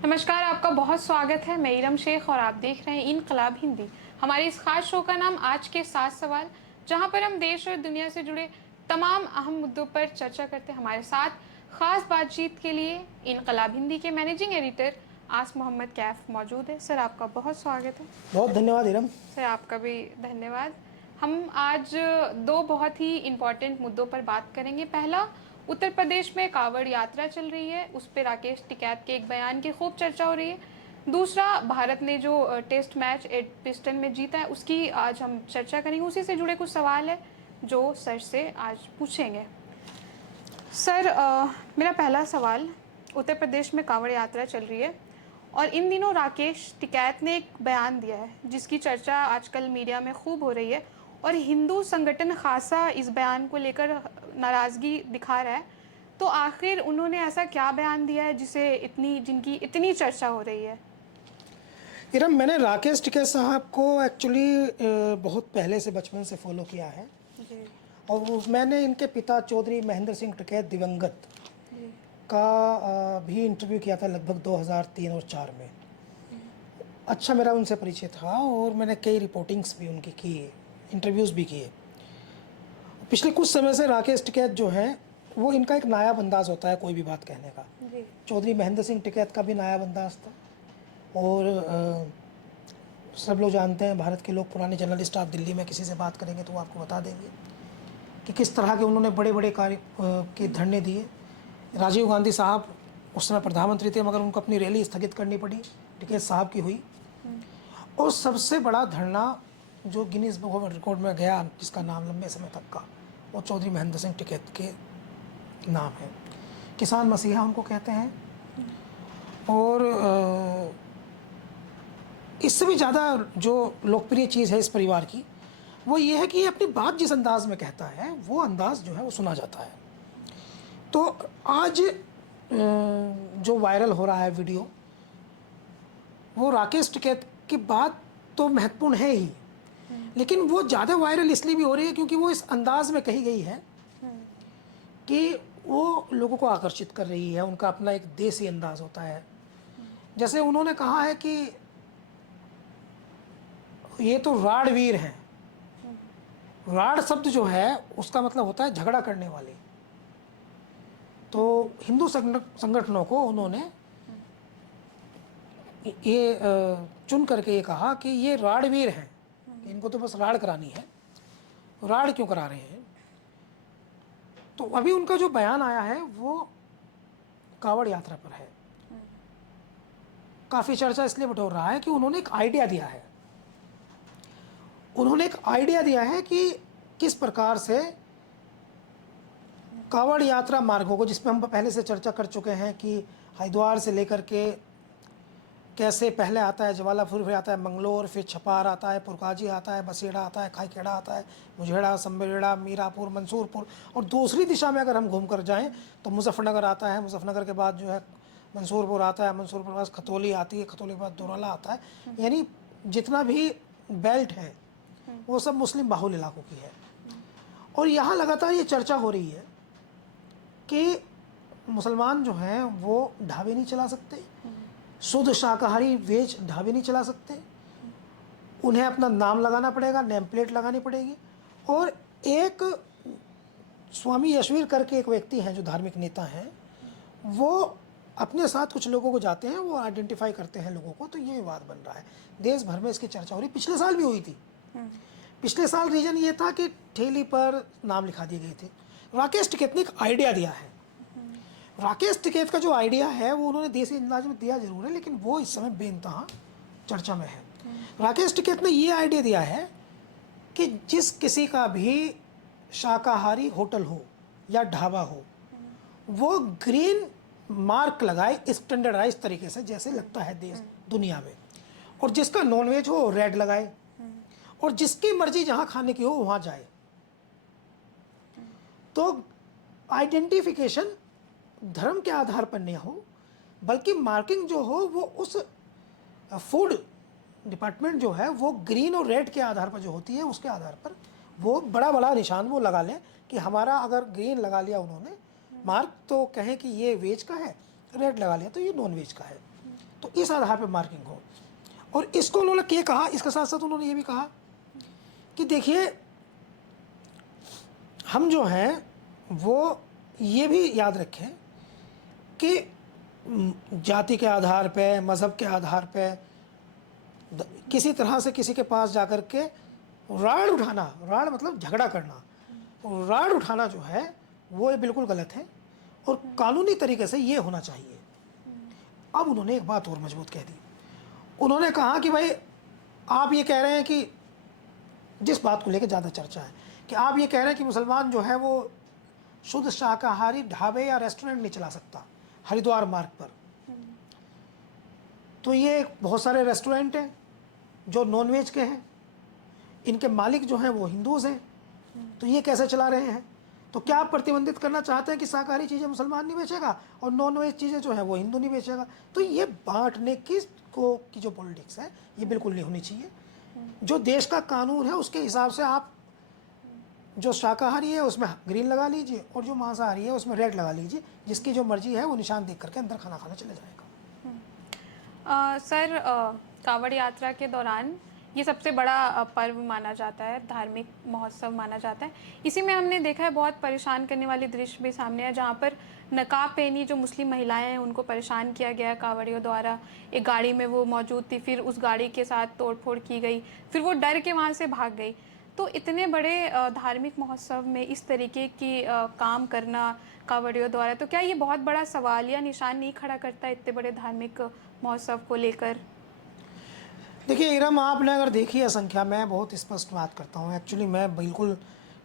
नमस्कार, आपका बहुत स्वागत है। मैं इरम शेख और आप देख रहे हैं इनकलाब हिंदी। हमारे इस खास शो का नाम आज के 7 सवाल, जहां पर हम देश और दुनिया से जुड़े तमाम अहम मुद्दों पर चर्चा करते हैं। हमारे साथ खास बातचीत के लिए इनकलाब हिंदी के मैनेजिंग एडिटर आस मोहम्मद कैफ मौजूद है। सर, आपका बहुत स्वागत है। बहुत धन्यवाद इरम। सर, आपका भी धन्यवाद। हम आज दो बहुत ही इम्पोर्टेंट मुद्दों पर बात करेंगे। पहला, उत्तर प्रदेश में कांवड़ यात्रा चल रही है, उस पर राकेश टिकैत के एक बयान की खूब चर्चा हो रही है। दूसरा, भारत ने जो टेस्ट मैच एडमिस्टन में जीता है, उसकी आज हम चर्चा करेंगे। उसी से जुड़े कुछ सवाल है जो सर से आज पूछेंगे। सर, मेरा पहला सवाल, उत्तर प्रदेश में कांवड़ यात्रा चल रही है और इन दिनों राकेश टिकैत ने एक बयान दिया है जिसकी चर्चा आजकल मीडिया में खूब हो रही है और हिंदू संगठन खासा इस बयान को लेकर नाराज़गी दिखा रहा है। तो आखिर उन्होंने ऐसा क्या बयान दिया है जिनकी इतनी चर्चा हो रही है? इरम, मैंने राकेश टिकैत साहब को एक्चुअली बहुत पहले से बचपन से फॉलो किया है। जी। और मैंने इनके पिता चौधरी महेंद्र सिंह टिकैत दिवंगत जी। का भी इंटरव्यू किया था लगभग 2003 और 4 में। अच्छा, मेरा उनसे परिचय था और मैंने कई रिपोर्टिंग्स भी उनकी की, इंटरव्यूज़ भी किए। पिछले कुछ समय से राकेश टिकैत जो है वो इनका एक नायाब अंदाज़ होता है कोई भी बात कहने का। जी। चौधरी महेंद्र सिंह टिकैत का भी नायाब अंदाज़ था। और सब लोग जानते हैं, भारत के लोग पुराने जर्नलिस्ट, आप दिल्ली में किसी से बात करेंगे तो वो आपको बता देंगे कि किस तरह के उन्होंने बड़े बड़े कार्य के धरने दिए। राजीव गांधी साहब उस समय प्रधानमंत्री थे, मगर उनको अपनी रैली स्थगित करनी पड़ी, टिकैत साहब की हुई। और सबसे बड़ा धरना जो गिनीज बुक ऑफ रिकॉर्ड में गया, जिसका नाम लंबे समय तक का, वो चौधरी महेंद्र सिंह टिकैत के नाम है। किसान मसीहा उनको कहते हैं। और इससे भी ज़्यादा जो लोकप्रिय चीज़ है इस परिवार की, वो ये है कि ये अपनी बात जिस अंदाज में कहता है वो अंदाज़ जो है वो सुना जाता है। तो आज जो वायरल हो रहा है वीडियो, वो राकेश टिकैत की बात तो महत्वपूर्ण है ही, लेकिन वो ज़्यादा वायरल इसलिए भी हो रही है क्योंकि वो इस अंदाज में कही गई है कि वो लोगों को आकर्षित कर रही है। उनका अपना एक देसी अंदाज होता है। जैसे उन्होंने कहा है कि ये तो राड़वीर हैं। राड़ शब्द जो है उसका मतलब होता है झगड़ा करने वाले। तो हिंदू संगठनों को उन्होंने ये चुन करके ये कहा कि ये राड़वीर हैं, कि इनको तो बस राड़ करानी है। राड़ क्यों करा रहे हैं? तो अभी उनका जो बयान आया है वो कांवड़ यात्रा पर है। काफ़ी चर्चा इसलिए बटोर रहा है कि उन्होंने एक आइडिया दिया है। उन्होंने एक आइडिया दिया है कि किस प्रकार से कांवड़ यात्रा मार्गों को, जिसमें हम पहले से चर्चा कर चुके हैं कि हरिद्वार से लेकर के कैसे पहले आता है जवालापुर, फिर आता है मंगलोर, फिर छपार आता है, पुरकाजी आता है, बसेड़ा आता है, खाईखेड़ा आता है, मुझेड़ा, संबेड़ा, मीरापुर, मंसूरपुर। और दूसरी दिशा में अगर हम घूम कर जाएँ तो मुजफ्फरनगर आता है। मुजफ्फरनगर के बाद जो है मंसूरपुर आता है। मंसूरपुर के बाद खतौली आती है। खतौली के बाद दोराला आता है। यानी जितना भी बेल्ट है वो सब मुस्लिम बाहुल इलाकों की है। और यहाँ लगातार ये चर्चा हो रही है कि मुसलमान जो हैं वो ढाबे नहीं चला सकते, शुद्ध शाकाहारी वेज ढाबे नहीं चला सकते, उन्हें अपना नाम लगाना पड़ेगा, नेम प्लेट लगानी पड़ेगी। और एक स्वामी यशवीर करके एक व्यक्ति हैं जो धार्मिक नेता हैं, वो अपने साथ कुछ लोगों को जाते हैं, वो आइडेंटिफाई करते हैं लोगों को। तो ये विवाद बन रहा है, देश भर में इसकी चर्चा हो रही। पिछले साल भी हुई थी। पिछले साल रीजन ये था कि ठेली पर नाम लिखा दिए गए थे। राकेश टिकैत ने एक आइडिया दिया है। राकेश टिकैत का जो आइडिया है वो उन्होंने देसी अंदाज में दिया जरूर है, लेकिन वो इस समय बेइंतहा चर्चा में है। राकेश टिकैत ने ये आइडिया दिया है कि जिस किसी का भी शाकाहारी होटल हो या ढाबा हो, वो ग्रीन मार्क लगाए स्टैंडर्डाइज तरीके से, जैसे लगता है देश दुनिया में। और जिसका नॉनवेज हो रेड लगाए, और जिसकी मर्जी जहाँ खाने की हो वहाँ जाए। तो आइडेंटिफिकेशन धर्म के आधार पर नहीं हो, बल्कि मार्किंग जो हो वो उस फूड डिपार्टमेंट जो है वो ग्रीन और रेड के आधार पर जो होती है उसके आधार पर वो बड़ा बड़ा निशान वो लगा लें कि हमारा अगर ग्रीन लगा लिया उन्होंने मार्क, तो कहें कि ये वेज का है, रेड लगा लिया तो ये नॉन वेज का है। तो इस आधार पर मार्किंग हो। और इसको उन्होंने ये कहा, इसके साथ साथ उन्होंने ये भी कहा कि देखिए हम जो हैं वो ये भी याद रखें कि जाति के आधार पे, मज़हब के आधार पे किसी तरह से किसी के पास जाकर के राड़ उठाना, राड़ मतलब झगड़ा करना, राड़ उठाना जो है वो ये बिल्कुल गलत है और कानूनी तरीके से ये होना चाहिए। अब उन्होंने एक बात और मजबूत कह दी। उन्होंने कहा कि भाई आप ये कह रहे हैं कि जिस बात को लेकर ज़्यादा चर्चा है कि आप ये कह रहे हैं कि मुसलमान जो है वो शुद्ध शाकाहारी ढाबे या रेस्टोरेंट नहीं चला सकता हरिद्वार मार्ग पर। तो ये बहुत सारे रेस्टोरेंट हैं जो नॉनवेज के हैं, इनके मालिक जो हैं वो हिंदूज़ हैं, तो ये कैसे चला रहे हैं? तो क्या आप प्रतिबंधित करना चाहते हैं कि शाकाहारी चीज़ें मुसलमान नहीं बेचेगा और नॉनवेज चीज़ें जो है वो हिंदू नहीं बेचेगा? तो ये बांटने की जो पॉलिटिक्स है ये बिल्कुल नहीं होनी चाहिए। जो देश का कानून है उसके हिसाब से आप जो शाकाहारी है उसमें ग्रीन लगा लीजिए और जो मांसाहारी है उसमें रेड लगा लीजिए, जिसकी जो मर्जी है वो निशान देख करके अंदर खाना खाना चले जाएगा। सर, कांवड़ यात्रा के दौरान ये सबसे बड़ा पर्व माना जाता है, धार्मिक महोत्सव माना जाता है। इसी में हमने देखा है बहुत परेशान करने वाले दृश्य भी सामने है, जहाँ पर नकाब पहनी जो मुस्लिम महिलाएं हैं उनको परेशान किया गया कांवड़ियों द्वारा। एक गाड़ी में वो मौजूद थी, फिर उस गाड़ी के साथ तोड़फोड़ की गई, फिर वो डर के वहाँ से भाग गई। तो इतने बड़े धार्मिक महोत्सव में इस तरीके की काम करना कांवड़ियों द्वारा, तो क्या ये बहुत बड़ा सवाल या निशान नहीं खड़ा करता इतने बड़े धार्मिक महोत्सव को लेकर? देखिए इरम, आपने अगर देखी है संख्या, मैं बहुत स्पष्ट बात करता हूँ। एक्चुअली मैं बिल्कुल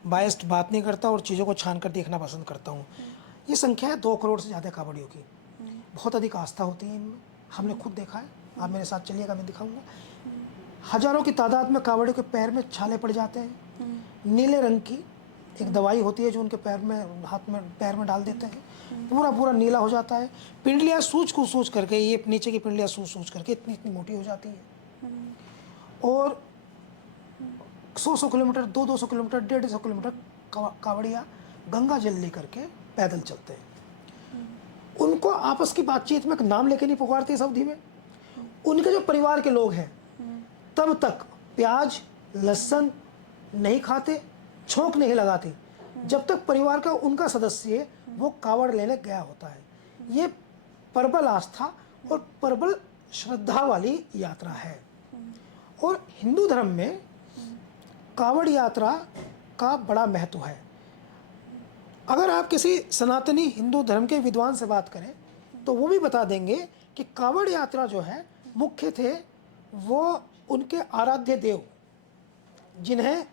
बायस्ड बात नहीं करता और चीज़ों को छान कर देखना पसंद करता हूँ। ये संख्या है 2 करोड़ से ज़्यादा कांवड़ियों की। बहुत अधिक आस्था होती है इनमें, हमने खुद देखा है। आप मेरे साथ चलिएगा, मैं दिखाऊंगा। हजारों की तादाद में कांवड़ियों के पैर में छाले पड़ जाते हैं। नीले रंग की एक दवाई होती है जो उनके पैर में, हाथ में, पैर में डाल देते हैं, पूरा पूरा नीला हो जाता है। पिंडलियाँ सूज करके, ये नीचे की पिंडलियाँ सूज करके इतनी इतनी मोटी हो जाती है। और 100 kilometre, 200 kilometre, 150 kilometre kanwariya Ganga जल लेकर के पैदल चलते हैं। उनको आपस की बातचीत में नाम लेके नहीं पुकारते इस अवधि में। उनके जो परिवार के लोग हैं तब तक प्याज लहसुन नहीं खाते, छोंक नहीं लगाते जब तक परिवार का उनका सदस्य वो कांवड़ लेने गया होता है। ये प्रबल आस्था और प्रबल श्रद्धा वाली यात्रा है। और हिंदू धर्म में कांवड़ यात्रा का बड़ा महत्व है। अगर आप किसी सनातनी हिंदू धर्म के विद्वान से बात करें तो वो भी बता देंगे कि कांवड़ यात्रा जो है मुख्य थे वो उनके आराध्य देव, जिन्हें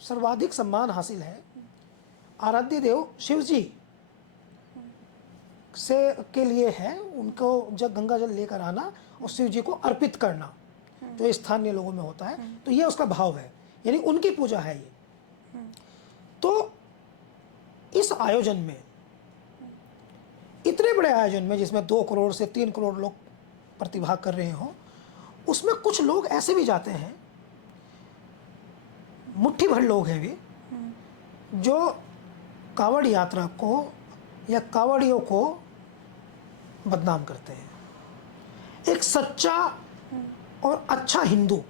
सर्वाधिक सम्मान हासिल है, आराध्य देव शिव जी से के लिए है। उनको जब गंगा जल लेकर आना और शिव जी को अर्पित करना जो स्थानीय लोगों में होता है, तो ये उसका भाव है, यानी उनकी पूजा है ये। तो इस आयोजन में, इतने बड़े आयोजन में जिसमें 2 करोड़ से 3 करोड़ लोग प्रतिभाग कर रहे हों, उसमें कुछ लोग ऐसे भी जाते हैं, मुट्ठी भर लोग हैं भी, जो कांवड़ यात्रा को या कांवड़ियों को बदनाम करते हैं। एक सच्चा और अच्छा हिंदू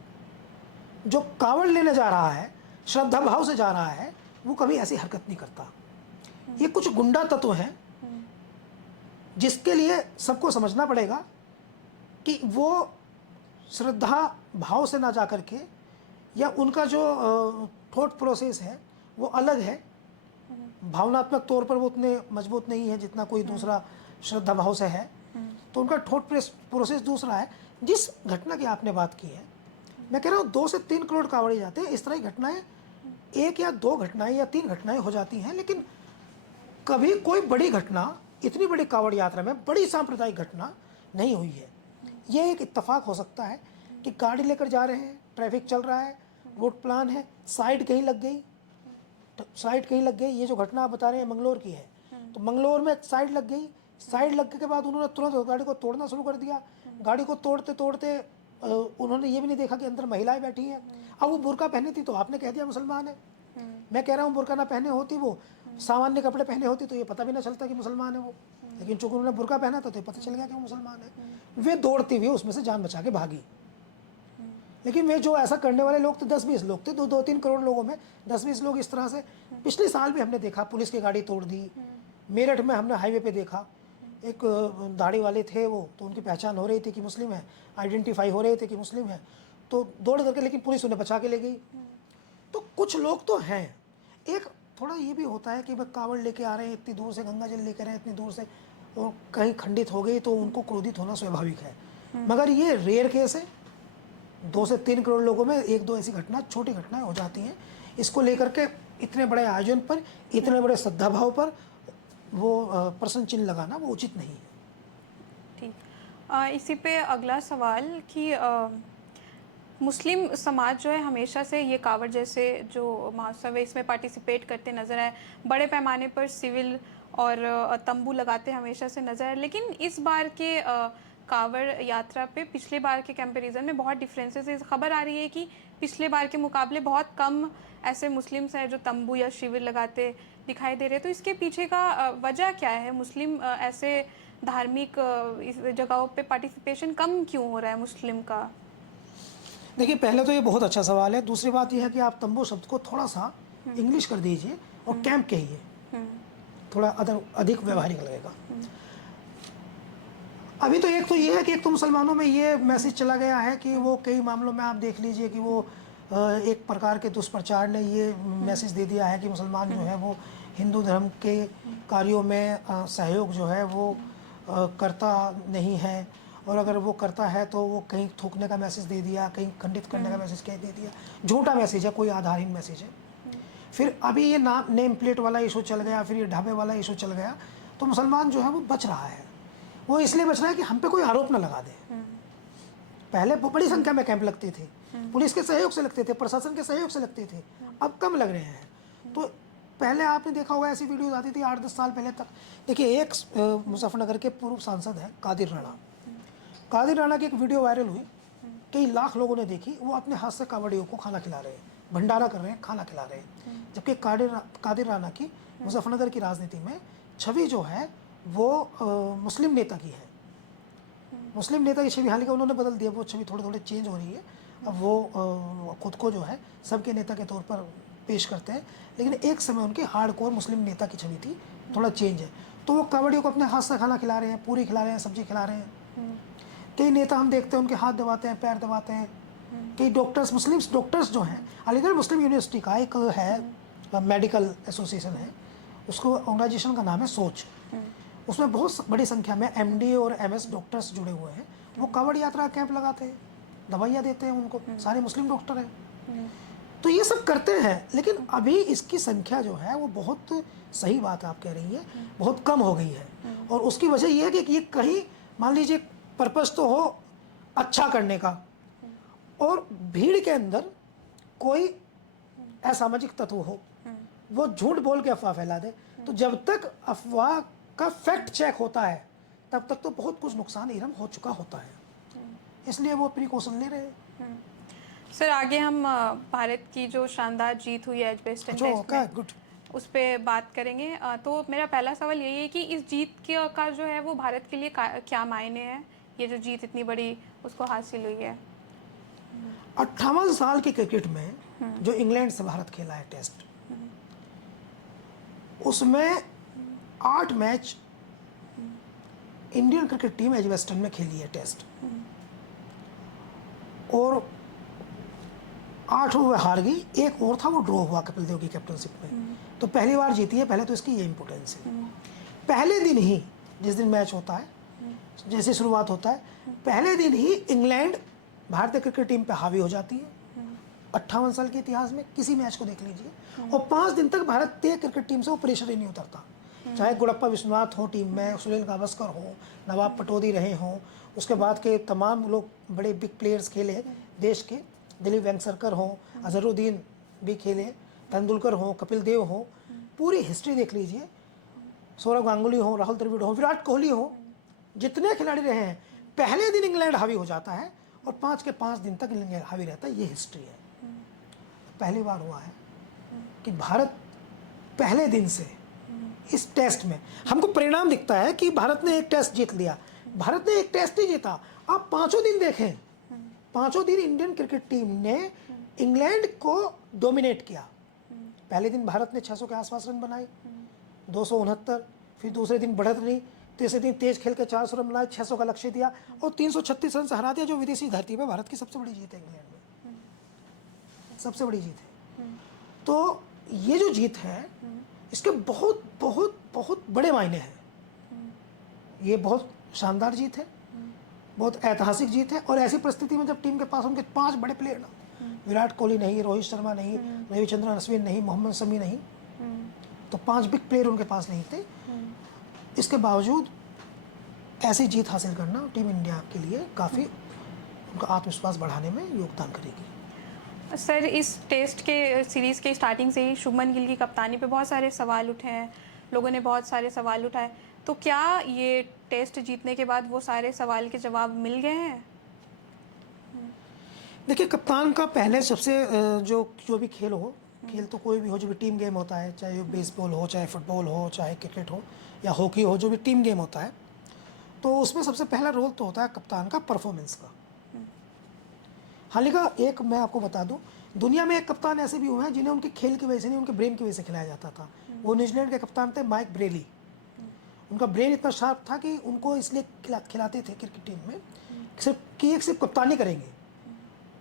जो कांवड़ लेने जा रहा है, श्रद्धा भाव से जा रहा है, वो कभी ऐसी हरकत नहीं करता। ये कुछ गुंडा तत्व हैं जिसके लिए सबको समझना पड़ेगा कि वो श्रद्धा भाव से ना जा करके, या उनका जो थॉट प्रोसेस है वो अलग है, भावनात्मक तौर पर वो उतने मजबूत नहीं है जितना कोई दूसरा श्रद्धा भाव से है, तो उनका थॉट प्रोसेस दूसरा है। जिस घटना की आपने बात की है, मैं कह रहा हूँ 2 से 3 करोड़ कांवड़ी जाते हैं। इस तरह की घटनाएं 1 या 2 घटनाएं या 3 घटनाएं हो जाती हैं, लेकिन कभी कोई बड़ी घटना, इतनी बड़ी कांवड़ यात्रा में बड़ी सांप्रदायिक घटना नहीं हुई है। ये एक इत्तेफाक हो सकता है कि गाड़ी लेकर जा रहे हैं, ट्रैफिक चल रहा है, रोड प्लान है, साइड कहीं लग गई, ये जो घटना आप बता रहे हैं मंगलोर की है, तो मंगलोर में साइड लग गई। साइड लगने के बाद उन्होंने तुरंत गाड़ी को तोड़ना शुरू कर दिया। गाड़ी को तोड़ते तोड़ते उन्होंने ये भी नहीं देखा कि अंदर महिलाएं बैठी हैं। अब वो बुर्का पहनी थी तो आपने कह दिया मुसलमान है। मैं कह रहा हूँ बुर्का ना पहने होती, वो सामान्य कपड़े पहने होती तो ये पता भी ना चलता कि मुसलमान है वो। लेकिन चूंकि उन्होंने बुर्का पहना था तो पता चल गया कि वो मुसलमान है। वे दौड़ती हुई उसमें से जान बचा के भागी। लेकिन वे जो ऐसा करने वाले लोग तो 10-20 लोग थे, 2-3 करोड़ लोगों में 10-20 लोग इस तरह से। पिछले साल भी हमने देखा, पुलिस की गाड़ी तोड़ दी। मेरठ में हमने हाईवे पे देखा, एक दाढ़ी वाले थे वो, तो उनकी पहचान हो रही थी कि मुस्लिम है, आइडेंटिफाई हो रहे थे कि मुस्लिम है, तो दौड़ करके, लेकिन पुलिस उन्हें बचा के ले गई। तो कुछ लोग तो हैं। एक थोड़ा ये भी होता है कि भाई कावड़ लेके आ रहे हैं, इतनी दूर से गंगा जल लेकर आए हैं, इतनी दूर से, और कहीं खंडित हो गई तो उनको क्रोधित होना स्वाभाविक है। मगर ये रेयर केस है, 2 से 3 करोड़ लोगों में 1-2 ऐसी घटना, छोटी घटनाएं हो जाती हैं। इसको लेकर के इतने बड़े आयोजन पर, इतने बड़े श्रद्धा भाव पर वो प्रश्न चिन्ह लगाना वो उचित नहीं है। ठीक, इसी पे अगला सवाल कि मुस्लिम समाज जो है हमेशा से ये कावड़ जैसे जो महोत्सव है इसमें पार्टिसिपेट करते नज़र आए, बड़े पैमाने पर सिविल और तंबू लगाते हमेशा से नज़र आए। लेकिन इस बार के कावड़ यात्रा पे पिछले बार के कंपैरिजन में बहुत डिफरेंसेस है। खबर आ रही है कि पिछले बार के मुकाबले बहुत कम ऐसे मुस्लिम्स हैं जो तंबू या शिविर लगाते दिखाई दे रहे हैं। तो इसके पीछे का वजह क्या है? मुस्लिम ऐसे धार्मिक इस जगहों पे पार्टिसिपेशन कम क्यों हो रहा है मुस्लिम का? देखिए, पहले तो ये बहुत अच्छा सवाल है। दूसरी बात यह है कि आप तंबू शब्द को थोड़ा सा इंग्लिश कर दीजिए और कैंप कहिए, थोड़ा अधिक व्यवहारिक लगेगा। अभी तो एक तो ये है कि एक तो मुसलमानों में ये मैसेज चला गया है कि वो कई मामलों में आप देख लीजिए कि वो एक प्रकार के दुष्प्रचार ने ये मैसेज दे दिया है कि मुसलमान जो है वो हिंदू धर्म के कार्यों में सहयोग जो है वो करता नहीं है, और अगर वो करता है तो वो कहीं थूकने का मैसेज दे दिया, कहीं खंडित करने का मैसेज कह दे दिया। झूठा मैसेज है, कोई आधारहीन मैसेज है। फिर अभी ये नेम प्लेट वाला इशू चल गया, फिर ये ढाबे वाला इशू चल गया, तो मुसलमान जो है वो बच रहा है। वो इसलिए बच रहा है कि हम पे कोई आरोप ना लगा दे। पहले बड़ी संख्या में कैंप लगते थे, पुलिस के सहयोग से लगते थे, प्रशासन के सहयोग से लगते थे, अब कम लग रहे हैं। तो पहले आपने देखा होगा ऐसी वीडियोस आती थी 8-10 साल पहले तक। देखिए, एक मुजफ्फरनगर के पूर्व सांसद हैं कादिर राणा। कादिर राणा की एक वीडियो वायरल हुई, कई लाख लोगों ने देखी। वो अपने हाथ से कावड़ियों को खाना खिला रहे हैं, भंडारा कर रहे हैं, खाना खिला रहे हैं। जबकि कादिर राणा की मुजफ्फरनगर की राजनीति में छवि जो है वो मुस्लिम नेता की है। मुस्लिम नेता की छवि हालांकि उन्होंने बदल दिया, वो छवि थोड़े थोड़े चेंज हो रही है। अब वो खुद को जो है सबके नेता के तौर पर पेश करते हैं, लेकिन एक समय उनकी हार्डकोर मुस्लिम नेता की छवि थी, थोड़ा चेंज है। तो वो कावड़ियों को अपने हाथ से खाना खिला रहे हैं, पूरी खिला रहे हैं, सब्जी खिला रहे हैं। कई नेता हम देखते हैं उनके हाथ दबाते हैं, पैर दबाते हैं। कई डॉक्टर्स, मुस्लिम डॉक्टर्स जो हैं, अलीगढ़ मुस्लिम यूनिवर्सिटी का एक है मेडिकल एसोसिएशन है, उसको ऑर्गेनाइजेशन का नाम है सोच। उसमें बहुत बड़ी संख्या में MD और MS डॉक्टर्स जुड़े हुए हैं। वो कावड़ यात्रा कैंप लगाते हैं, दवाइयाँ देते हैं उनको, सारे मुस्लिम डॉक्टर हैं। तो ये सब करते हैं, लेकिन अभी इसकी संख्या जो है वो बहुत, सही बात आप कह रही हैं, बहुत कम हो गई है। और उसकी वजह ये है कि ये कहीं मान लीजिए पर्पस तो हो अच्छा करने का, और भीड़ के अंदर कोई असामाजिक तत्व हो, वो झूठ बोल के अफवाह फैला दे। तो जब तक अफवाह का फैक्ट चेक होता है तब तक तो बहुत कुछ नुकसान इरम हो चुका होता है, इसलिए वो प्रिकॉशन ले रहे हैं। सर, आगे हम भारत की जो शानदार जीत हुई है एजबेस्टन टेस्ट में, गुड, उस पर बात करेंगे। तो मेरा पहला सवाल यही है कि इस जीत का जो है वो भारत के लिए क्या मायने हैं? ये जो जीत इतनी बड़ी उसको हासिल हुई है। 58 साल की क्रिकेट में जो इंग्लैंड से भारत खेला है टेस्ट, उसमें 8 match Indian cricket team Edgbaston में खेली है टेस्ट, और 8 वो हार गई, एक और था वो ड्रॉ हुआ कपिल देव की कैप्टनशिप में। तो पहली बार जीती है, पहले तो इसकी ये इंपॉर्टेंस है। पहले दिन ही, जिस दिन मैच होता है, जैसे शुरुआत होता है, पहले दिन ही इंग्लैंड भारतीय क्रिकेट टीम पे हावी हो जाती है। 58 साल के इतिहास में किसी मैच को देख लीजिए, और 5 दिन तक भारतीय क्रिकेट टीम से वो प्रेशर ही नहीं उतरता। चाहे गुड़प्पा विश्वनाथ हो टीम में, सुनील गावस्कर हो, नवाब पटौदी रहे हों, उसके बाद के तमाम लोग बड़े बिग प्लेयर्स खेले देश के, दिलीप वेंगसरकर हो, अजहरुद्दीन भी खेले, तेंदुलकर हो, कपिल देव हो, पूरी हिस्ट्री देख लीजिए, सौरव गांगुली हो, राहुल द्रविड़ हो, विराट कोहली हो, जितने खिलाड़ी रहे हैं, पहले दिन इंग्लैंड हावी हो जाता है और 5 के 5 दिन तक इंग्लैंड हावी रहता है। ये हिस्ट्री है। पहली बार हुआ है कि भारत पहले दिन से इस टेस्ट में हमको परिणाम दिखता है कि भारत ने एक टेस्ट जीत लिया। भारत ने एक टेस्ट ही जीता, आप 5 दिन देखें, 5 दिन इंडियन क्रिकेट टीम ने इंग्लैंड को डोमिनेट किया। पहले दिन भारत ने 600 के आसपास रन बनाए, 269, फिर दूसरे दिन बढ़त रही, तीसरे दिन तेज खेल के 400 रन बनाए, 600 का लक्ष्य दिया और 336 रन से हरा दिया, जो विदेशी धरती पे भारत की सबसे बड़ी जीत है, इंग्लैंड में सबसे बड़ी जीत है। तो ये जो जीत है इसके बहुत बहुत बहुत बड़े मायने हैं। ये बहुत शानदार जीत है, बहुत ऐतिहासिक जीत है। और ऐसी परिस्थिति में जब टीम के पास उनके 5 बड़े प्लेयर ना, विराट कोहली नहीं, रोहित शर्मा नहीं, रविचंद्रन अश्विन नहीं, मोहम्मद शमी नहीं, तो 5 बिग प्लेयर उनके पास नहीं थे, इसके बावजूद ऐसी जीत हासिल करना टीम इंडिया के लिए काफ़ी उनका आत्मविश्वास बढ़ाने में योगदान करेगी। सर, इस टेस्ट के सीरीज़ के स्टार्टिंग से ही शुभमन गिल की कप्तानी पे बहुत सारे सवाल उठे हैं, लोगों ने बहुत सारे सवाल उठाए, तो क्या ये टेस्ट जीतने के बाद वो सारे सवाल के जवाब मिल गए हैं? देखिए, कप्तान का पहले सबसे जो भी खेल हो, खेल तो कोई भी हो, जो भी टीम गेम होता है, चाहे बेसबॉल हो, चाहे फुटबॉल हो, चाहे क्रिकेट हो या हॉकी हो, जो भी टीम गेम होता है, तो उसमें सबसे पहला रोल तो होता है कप्तान का परफॉर्मेंस का। हाल ही का एक मैं आपको बता दूं, दुनिया में एक कप्तान ऐसे भी हुए हैं जिन्हें उनके खेल की वजह से नहीं, उनके ब्रेन की वजह से खिलाया जाता था। वो न्यूजीलैंड के कप्तान थे माइक ब्रेली। उनका ब्रेन इतना शार्प था कि उनको इसलिए खिलाते थे क्रिकेट टीम में सिर्फ कप्तानी करेंगे,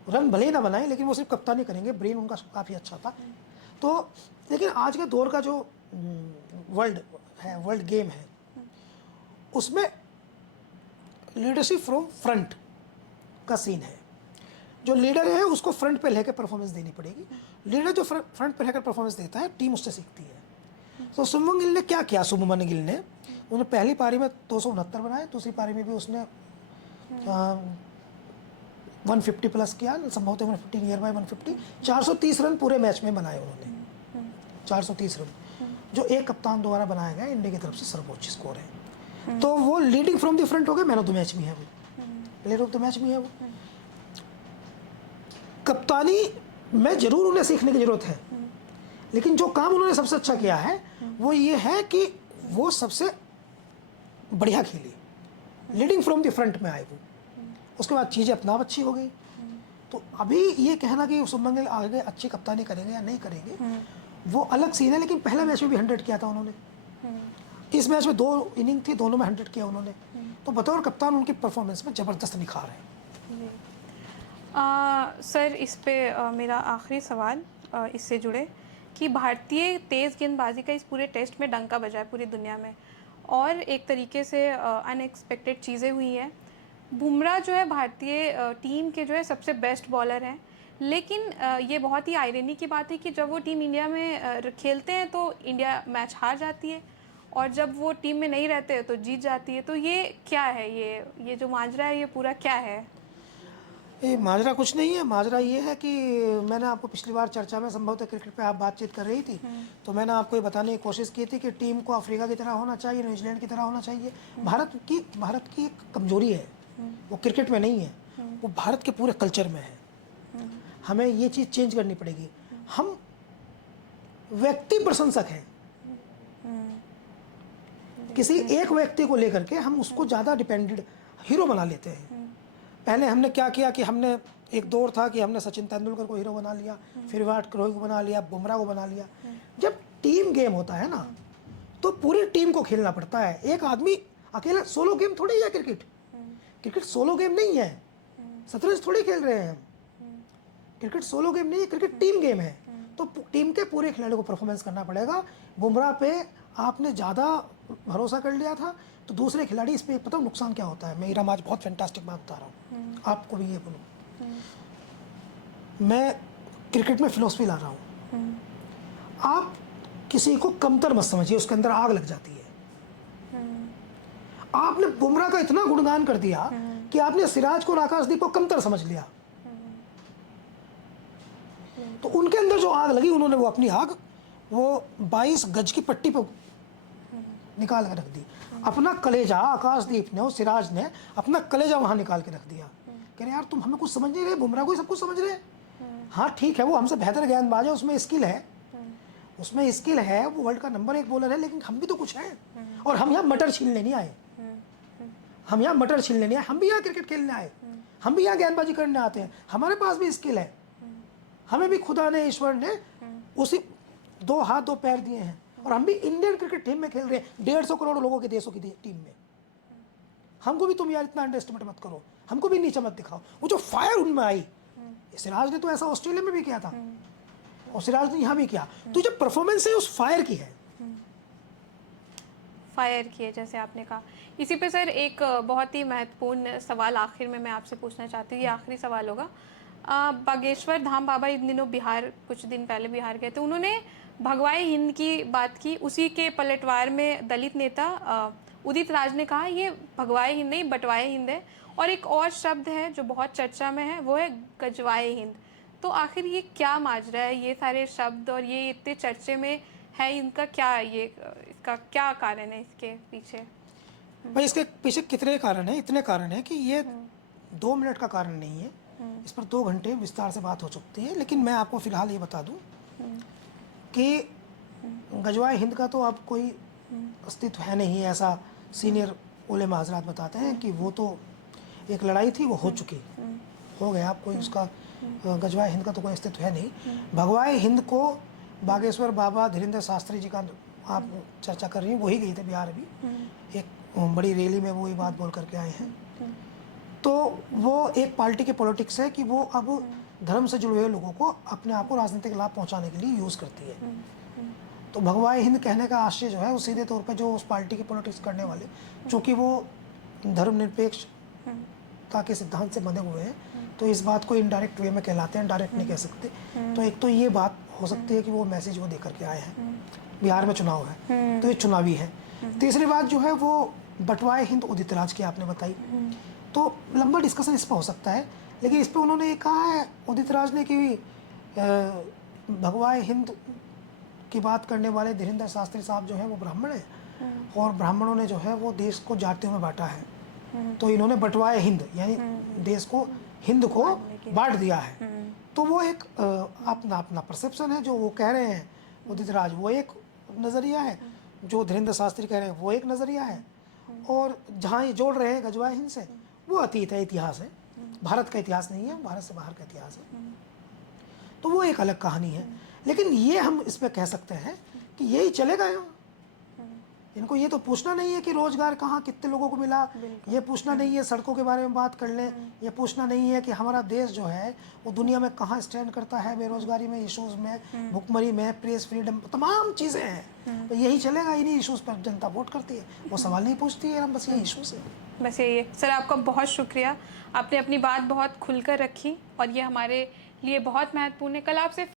रन भले ही ना बनाए लेकिन वो सिर्फ कप्तानी करेंगे, ब्रेन उनका काफ़ी अच्छा था। तो लेकिन आज के दौर का जो वर्ल्ड गेम है, उसमें लीडरशिप फ्रॉम फ्रंट का सीन है। जो लीडर है उसको फ्रंट पे लेकर परफॉर्मेंस देनी पड़ेगी। लीडर जो फ्रंट पे लेकर परफॉर्मेंस देता है, टीम उससे सीखती है। तो शुभमन गिल ने क्या किया? शुभमन गिल ने उन्होंने पहली पारी में 269 बनाए, दूसरी पारी में भी उसने 150 प्लस किया, संभवतः 150 नियर बाय 150, 430 रन पूरे मैच में बनाए उन्होंने। 430 रन जो एक कप्तान द्वारा बनाया गया इंडिया की तरफ से सर्वोच्च स्कोर है। तो वो लीडिंग फ्रॉम द फ्रंट हो गए, मैन ऑफ द मैच भी है, वो प्लेयर ऑफ द मैच भी है। वो कप्तानी में जरूर उन्हें सीखने की जरूरत है, लेकिन जो काम उन्होंने सबसे अच्छा किया है वो ये है कि वो सबसे बढ़िया खेली, लीडिंग फ्रॉम द फ्रंट में आए वो। उसके बाद चीज़ें अपना अच्छी हो गई। तो अभी ये कहना कि शुभमन गिल आगे अच्छी कप्तानी करेंगे या नहीं करेंगे, वो अलग सीन है। लेकिन पहला मैच में भी 100 किया था उन्होंने, इस मैच में 2 इनिंग थी, दोनों में 100 किया उन्होंने। तो बतौर कप्तान उनकी परफॉर्मेंस में ज़बरदस्त निखार है। सर, इस पे मेरा आखिरी सवाल इससे जुड़े कि भारतीय तेज़ गेंदबाजी का इस पूरे टेस्ट में डंका बजा है पूरी दुनिया में, और एक तरीके से अनएक्सपेक्टेड चीज़ें हुई हैं। बुमराह जो है भारतीय टीम के जो है सबसे बेस्ट बॉलर हैं, लेकिन ये बहुत ही आयरनी की बात है कि जब वो टीम इंडिया में खेलते हैं तो इंडिया मैच हार जाती है, और जब वो टीम में नहीं रहते तो जीत जाती है। तो ये क्या है? ये जो माजरा है ये पूरा क्या है? ये माजरा कुछ नहीं है। माजरा ये है कि मैंने आपको पिछली बार चर्चा में, संभवतः क्रिकेट पे आप बातचीत कर रही थी, तो मैंने आपको ये बताने की कोशिश की थी कि टीम को अफ्रीका की तरह होना चाहिए, न्यूजीलैंड की तरह होना चाहिए। भारत की एक कमजोरी है, वो क्रिकेट में नहीं है, वो भारत के पूरे कल्चर में है। हमें ये चीज़ चेंज करनी पड़ेगी। हम व्यक्ति प्रशंसक हैं, किसी एक व्यक्ति को लेकर के हम उसको ज़्यादा डिपेंडेड हीरो बना लेते हैं। पहले हमने क्या किया कि हमने एक दौर था कि हमने सचिन तेंदुलकर को हीरो बना लिया, फिर विराट कोहली को बना लिया, बुमराह को बना लिया। जब टीम गेम होता है ना, तो पूरी टीम को खेलना पड़ता है। एक आदमी अकेला सोलो गेम थोड़ी है क्रिकेट सोलो गेम नहीं है। शतरंज थोड़ी खेल रहे हैं हम, क्रिकेट सोलो गेम नहीं है, क्रिकेट टीम गेम है। तो टीम के पूरे खिलाड़ियों को परफॉर्मेंस करना पड़ेगा। बुमराह पे आपने ज़्यादा भरोसा कर लिया था, तो दूसरे खिलाड़ी, इस पर पता नुकसान क्या होता है। मैं ईराम आज बहुत फैंटास्टिक बात बता रहा हूँ, आपको भी ये बोलूँ। मैं क्रिकेट में फिलोसफी ला रहा हूँ। आप किसी को कमतर मत समझिए, उसके अंदर आग लग जाती है। आपने बुमराह का इतना गुणगान कर दिया कि आपने सिराज को और आकाशदीप को कमतर समझ लिया। तो उनके अंदर जो आग लगी, उन्होंने वो अपनी आग वो 22 गज की पट्टी पर निकाल के रख दी। अपना कलेजा आकाशदीप ने और सिराज ने अपना कलेजा वहां निकाल के रख दिया। कह रहे यार तुम हमें कुछ समझ नहीं रहे, बुमराह को ही सब कुछ समझ रहे। हाँ ठीक है, वो हमसे बेहतर गेंदबाज है, उसमें स्किल है, उसमें स्किल है, वो वर्ल्ड का नंबर 1 बॉलर है, लेकिन हम भी तो कुछ हैं। और हम यहाँ मटर छीलने नहीं आए, हम यहाँ मटर छीलने नहीं आए, हम भी यहाँ क्रिकेट खेलने आए, हम भी यहाँ गेंदबाजी करने आते हैं। हमारे पास भी स्किल है, हमें भी खुदा ने, ईश्वर ने उसी 2 हाथ 2 पैर दिए हैं, और हम भी इंडियन क्रिकेट टीम में खेल रहे हैं, 150 करोड़ लोगों के देशों की टीम में। हमको भी तुम यार इतना अंडर एस्टिमेट मत करो, हमको भी नीचा मत दिखाओ। वो जो फायर उनमें आई, सिराज ने तो ऐसा ऑस्ट्रेलिया में भी किया था, और सिराज ने यहाँ भी किया। तो जो परफॉर्मेंस है उस फायर की है, फायर किए जैसे आपने कहा। इसी पे सर एक बहुत ही महत्वपूर्ण सवाल आखिर में मैं आपसे पूछना चाहती हूँ, ये आखिरी सवाल होगा। बागेश्वर धाम बाबा इन दिनों बिहार, कुछ दिन पहले बिहार गए थे, उन्होंने भगवाए हिंद की बात की। उसी के पलटवार में दलित नेता उदित राज ने कहा ये भगवाए हिंद नहीं बंटवाए हिंद है। और एक और शब्द है जो बहुत चर्चा में है, वो है गजवाए हिंद। तो आखिर ये क्या माजरा है, ये सारे शब्द और ये इतने चर्चे में है, इनका क्या, ये इसका क्या कारण है इसके पीछे? भाई इसके पीछे कितने कारण हैं? इतने कारण हैं कि ये 2 मिनट का कारण नहीं है, इस पर 2 घंटे विस्तार से बात हो सकती है। लेकिन मैं आपको फिलहाल ये बता दूं कि गजवाए हिंद का तो अब कोई अस्तित्व है नहीं, ऐसा सीनियर उलेमा हजरात बताते हैं कि वो तो एक लड़ाई थी, वो हो चुकी, हो गया। अब कोई उसका गजवाए हिंद का तो कोई अस्तित्व है नहीं। भगवाए हिंद को बागेश्वर बाबा धीरेन्द्र शास्त्री जी का आप चर्चा कर रही हैं, वही गए थे बिहार भी, एक बड़ी रैली में वो ये बात बोल करके आए हैं। तो वो एक पार्टी के पॉलिटिक्स है कि वो अब धर्म से जुड़े हुए लोगों को अपने आप को राजनीतिक लाभ पहुंचाने के लिए यूज़ करती है। तो भगवाए हिंद कहने का आशय जो है वो सीधे तौर पे जो उस पार्टी की पॉलिटिक्स करने वाले, चूँकि वो धर्मनिरपेक्षता के सिद्धांत से बंधे हुए हैं, तो इस बात को इनडायरेक्ट वे में कहलाते हैं, डायरेक्ट नहीं कह सकते। तो एक तो ये बात हो सकती है कि वो मैसेज वो दे करके आए हैं। बिहार में चुनाव है तो ये चुनावी है। तीसरी बात जो है वो बंटवाए हिंद उदित राज की आपने बताई, तो लंबा डिस्कशन इस पर हो सकता है, लेकिन इस पर उन्होंने ये कहा है उदित राज ने कि भगवाए हिंद की बात करने वाले धीरेन्द्र शास्त्री साहब जो है वो ब्राह्मण है, और ब्राह्मणों ने जो है वो देश को जातियों में बांटा है, तो इन्होंने बंटवाए हिंद यानी देश को, हिंद को बांट दिया है। तो वो एक अपना अपना परसेप्शन है, जो वो कह रहे हैं उदित राज, वो एक नज़रिया है, जो धीरेन्द्र शास्त्री कह रहे हैं वो एक नज़रिया है, और जहाँ ये जोड़ रहे हैं गजवाए हिंद से वो अतीत है, इतिहास है, भारत का इतिहास नहीं है, भारत से बाहर का इतिहास है, तो वो एक अलग कहानी है। लेकिन ये हम इस पर कह सकते हैं कि यही चलेगा यहाँ। इनको ये तो पूछना नहीं है कि रोजगार कहाँ कितने लोगों को मिला, ये पूछना नहीं है सड़कों के बारे में बात कर लें, ये पूछना नहीं है कि हमारा देश जो है वो दुनिया में कहाँ स्टैंड करता है बेरोजगारी में, इश्यूज़ में, भुखमरी में, प्रेस फ्रीडम, तमाम चीज़ें हैं। तो यही चलेगा, इन्हीं इश्यूज़ पर जनता वोट करती है, वो सवाल नहीं पूछती है, हम बस ये इश्यूज़ है। बस यही है सर। आपका बहुत शुक्रिया, आपने अपनी बात बहुत खुलकर रखी और ये हमारे लिए बहुत महत्वपूर्ण है। कल आपसे